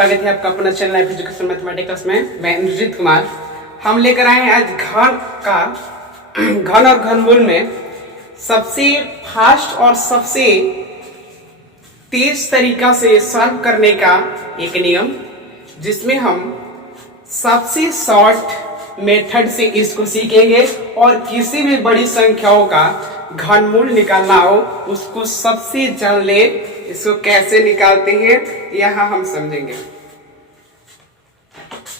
स्वागत है आपका अपना चैनल लाइफ एजुकेशन मैथमेटिक्स में। मैं इंद्रजीत कुमार। हम लेकर आए हैं आज घन और घनमूल में सबसे फास्ट और सबसे तेज तरीका से सॉल्व करने का एक नियम, जिसमें हम सबसे शॉर्ट मेथड से इसको सीखेंगे और किसी भी बड़ी संख्याओं का घनमूल निकालना हो उसको सबसे जल्द इसको कैसे निकालते हैं यहां हम समझेंगे।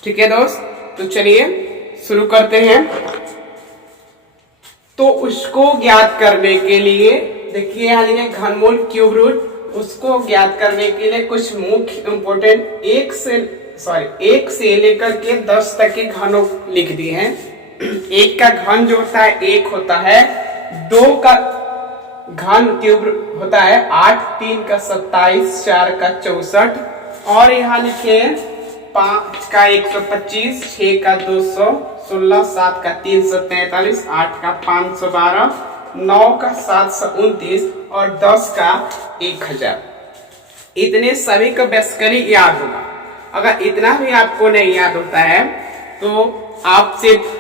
ठीक है दोस्त, तो चलिए शुरू करते हैं। तो उसको ज्ञात करने के लिए देखिए यहाँ लिखे घनमूल क्यूब रूट, उसको ज्ञात करने के लिए कुछ मुख्य इंपोर्टेंट एक से लेकर के 10 तक के घनों लिख दिए हैं। एक का घन जो होता है 1 होता है, 2 का घन क्यूब होता है 8, 3 का 27, 4 का 64 और यहाँ लिखे 5 का 125, 6 का 200, 16, 7 का 343, 8 का 512, 9 का 729 और 10 का 1000। इतने सभी को बेसिकली याद होगा। अगर इतना भी आपको नहीं याद होता है तो आप सिर्फ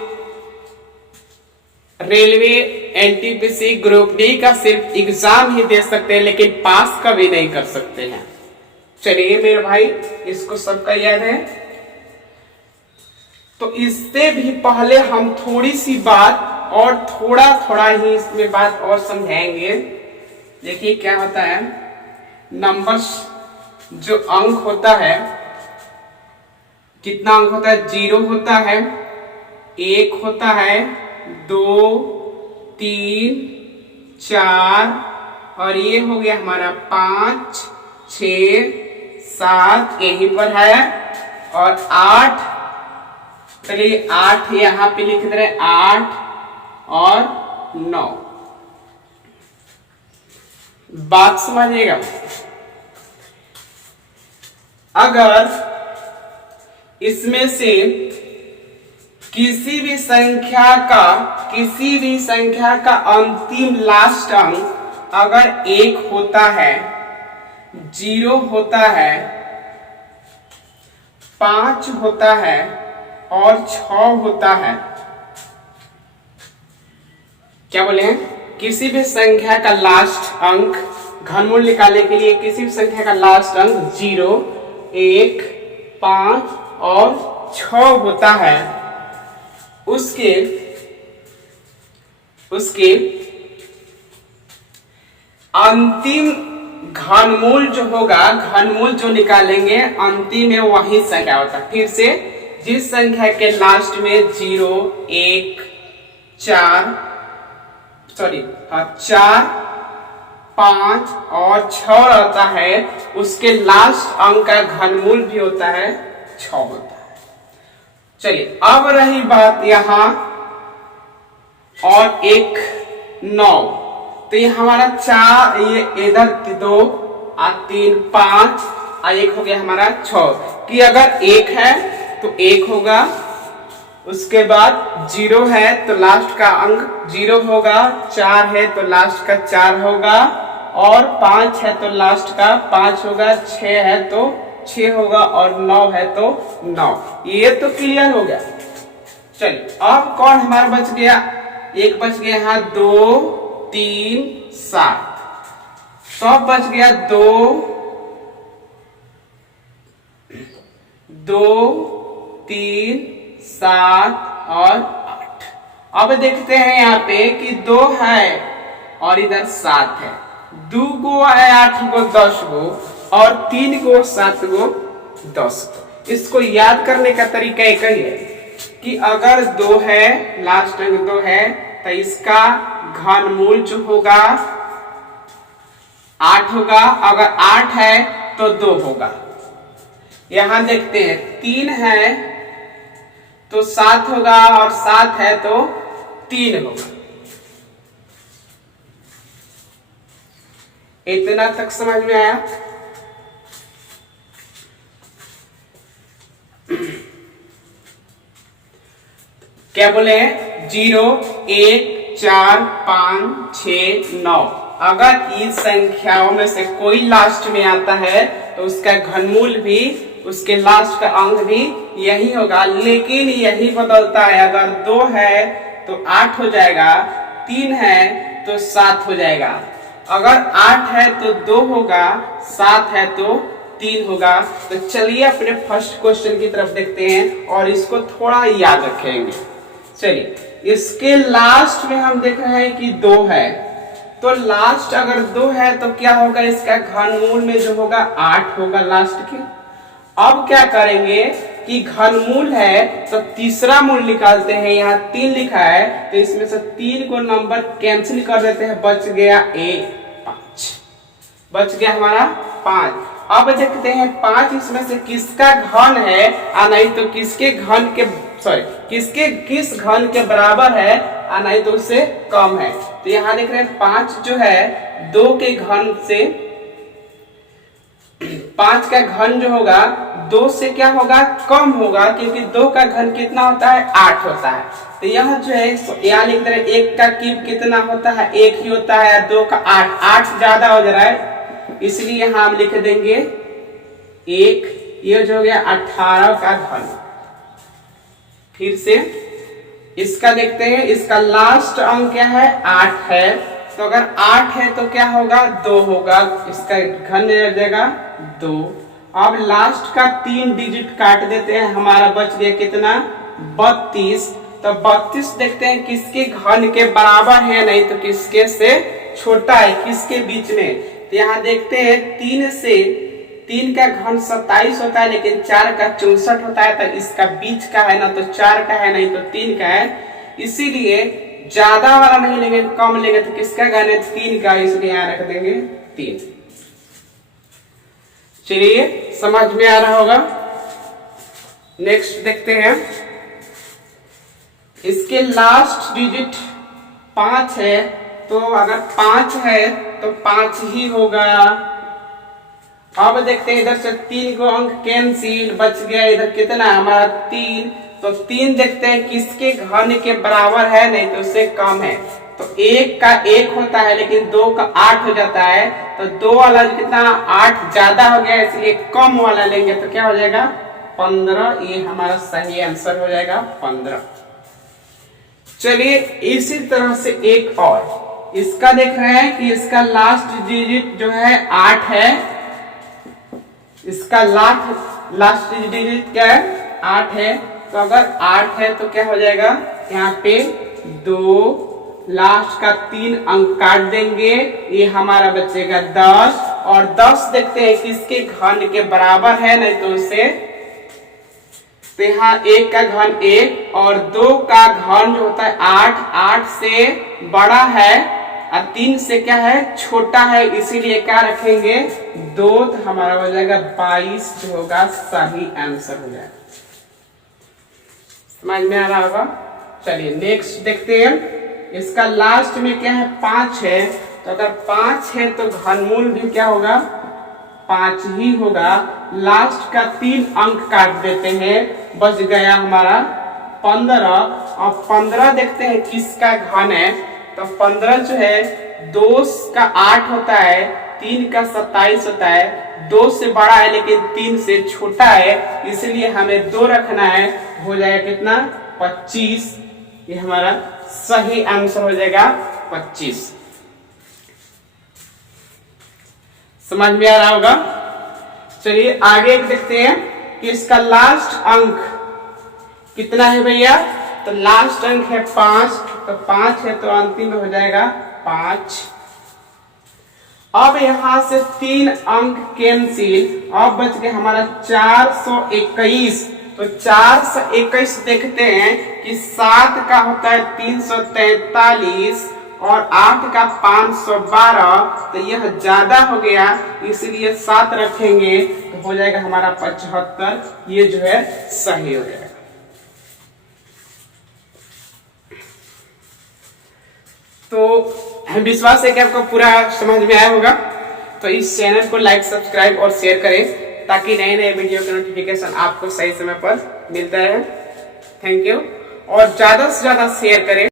रेलवे एनटीपीसी ग्रुप डी का सिर्फ एग्जाम ही दे सकते हैं, लेकिन पास कभी नहीं कर सकते हैं। चलिए मेरे भाई, इसको सबका याद है। तो इससे भी पहले हम थोड़ी सी बात और थोड़ा ही इसमें बात और समझाएंगे। देखिए क्या होता है, नंबर्स जो अंक होता है, कितना अंक होता है? 0 होता है, 1 होता है, 2, 3, 4 और ये हो गया हमारा 5, 6, 7 यहीं पर है और 8। चलिए 8 यहाँ पे लिख दे रहे, 8 और 9। बात समझिएगा। अगर इसमें से किसी भी संख्या का अंतिम लास्ट अंक अगर 1 होता है, 0 होता है, 5 होता है और 6 होता है, क्या बोले हैं? किसी भी संख्या का लास्ट अंक घनमूल निकालने के लिए किसी भी संख्या का लास्ट अंक 0, 1, 5 और 6 होता है, उसके अंतिम घनमूल जो होगा, घनमूल जो निकालेंगे अंतिम में वही संख्या होता है। फिर से जिस संख्या के लास्ट में 0, 1, 4, 5 और 6 रहता है, उसके लास्ट अंक का घनमूल भी होता है 6 होता है। चलिए अब रही बात यहाँ और एक 9, तो ये हमारा 4, ये इधर 2 और 3, 5 और 1 हो गया हमारा 6। कि अगर 1 है तो 1 होगा, उसके बाद 0 है तो लास्ट का अंक 0 होगा, 4 है तो लास्ट का 4 होगा और 5 है तो लास्ट का 5 होगा, 6 है तो 6 होगा और 9 है तो 9। ये तो क्लियर हो गया। चलिए अब कौन हमारा बच गया? एक बच गया यहाँ 2, 3, 7। तो अब बच गया 2, 3, 7 और 8। अब देखते हैं यहाँ पे कि 2 है और इधर 7 है, 2 गो है 8 गो 10 गो और 3 गो 7 गो 10 गो। इसको याद करने का तरीका एक ही है कि अगर 2 है, लास्ट अंक 2 है, तो इसका घनमूल जो होगा 8 होगा। अगर 8 है तो 2 होगा। यहां देखते हैं 3 है तो 7 होगा और 7 है तो 3 होगा। इतना तक समझ में आया? क्या बोले? 0, 1, 4, 5, 6, 9। अगर इस संख्याओं में से कोई लास्ट में आता है तो उसका घनमूल भी उसके लास्ट का अंक भी यही होगा, लेकिन यही बदलता है। अगर 2 है तो 8 हो जाएगा, 3 है तो 7 हो जाएगा। अगर 8 है तो 2 होगा, 7 है तो 3 होगा। तो चलिए अपने फर्स्ट क्वेश्चन की तरफ देखते हैं और इसको थोड़ा याद रखेंगे। चलिए, इसके लास्ट में हम देख रहे हैं कि 2 है, तो लास्ट अगर 2 है तो क्या होगा, इसका घनमूल में जो होगा 8 होगा लास्ट के। अब क्या करेंगे कि घनमूल है तो तीसरा मूल निकालते हैं। यहाँ 3 लिखा है तो इसमें से 3 को नंबर कैंसिल कर देते हैं, बच गया 5, बच गया हमारा 5। अब देखते हैं 5 इसमें से किसका घन है और नहीं तो किसके घन के किस घन के बराबर है और नहीं तो उससे कम है। तो यहाँ देख रहे हैं 5 जो है 2 के घन से, 5 का घन जो होगा 2 से क्या होगा, कम होगा, क्योंकि 2 का घन कितना होता है, 8 होता है। तो यह जो है यहाँ लिख रहे हैं 1 का क्यूब कितना होता है, 1 ही होता है, 2 का 8 ज्यादा हो जा रहा है, इसलिए यहाँ हम लिख देंगे 1। ये जो हो गया 18 का घन। फिर से इसका देखते हैं, इसका लास्ट अंक क्या है, 8 है। तो अगर 8 है तो क्या होगा, 2 होगा, इसका घन हो जाएगा 2। अब लास्ट का 3 डिजिट काट देते हैं, हमारा बच गया कितना, 32। तो 32 देखते हैं किसके घन के बराबर है, नहीं तो किसके से छोटा है, किसके बीच में। तो यहाँ देखते हैं 3 का घन 27 होता है, लेकिन 4 का 64 होता है। तो इसका बीच का है ना तो 4 का है, नहीं तो 3 का है, इसीलिए ज्यादा वाला नहीं लेंगे, कम लेंगे। तो किसका घन है, 3 का, इसलिए यहाँ रख देंगे 3। चलिए, समझ में आ रहा होगा। नेक्स्ट देखते हैं, इसके लास्ट डिजिट 5 है, तो अगर 5 है तो 5 ही होगा। अब देखते हैं इधर से 3 को अंक कैंसिल, बच गया इधर कितना हमारा 3। तो 3 देखते हैं किसके घन के बराबर है, नहीं तो उससे कम है। तो 1 का 1 होता है, लेकिन 2 का 8 हो जाता है। तो 2 वाला कितना, 8 ज्यादा हो गया, इसलिए कम वाला लेंगे। तो क्या हो जाएगा, 15। ये हमारा सही आंसर हो जाएगा 15। चलिए, इसी तरह से एक और इसका देख रहे हैं कि इसका लास्ट डिजिट जो है 8 है। इसका लास्ट डिजिट क्या है, 8 है। तो अगर 8 है तो क्या हो जाएगा, यहाँ पे 2, लास्ट का 3 अंक काट देंगे, ये हमारा बचेगा 10। और 10 देखते हैं किसके घन के बराबर है, नहीं तो उसे, तो यहाँ 1 का घन 1 और 2 का घन जो होता है 8 से बड़ा है और 3 से क्या है, छोटा है, इसीलिए क्या रखेंगे 2। तो हमारा हो जाएगा 22 जो होगा सही आंसर हो जाएगा। समझ में आ रहा होगा। चलिए नेक्स्ट देखते हैं, इसका लास्ट में क्या है, 5 है। तो अगर 5 है तो घनमूल भी क्या होगा, 5 ही होगा। लास्ट का 3 अंक काट देते हैं, बच गया हमारा 15। और 15 देखते हैं किसका घन है। तो 15 जो है 2 का 8 होता है, 3 का 27 होता है। 2 से बड़ा है लेकिन 3 से छोटा है, इसलिए हमें 2 रखना है। हो जाएगा कितना, 25। ये हमारा सही आंसर हो जाएगा 25। समझ में आ रहा होगा। चलिए आगे देखते हैं कि इसका लास्ट अंक कितना है भैया। तो लास्ट अंक है 5। तो 5 है तो अंतिम में हो जाएगा 5। अब यहां से 3 अंक कैंसिल, अब बच गया हमारा 421। तो 421 देखते हैं कि 7 का होता है 343 और 8 का 512। तो यह ज्यादा हो गया, इसलिए 7 रखेंगे तो हो जाएगा हमारा 75। ये जो है सही हो जाएगा। तो विश्वास है कि आपको पूरा समझ में आया होगा। तो इस चैनल को लाइक, सब्सक्राइब और शेयर करें ताकि नए नए वीडियो के नोटिफिकेशन आपको सही समय पर मिलता रहे। Thank you. और ज्यादा से ज्यादा शेयर करें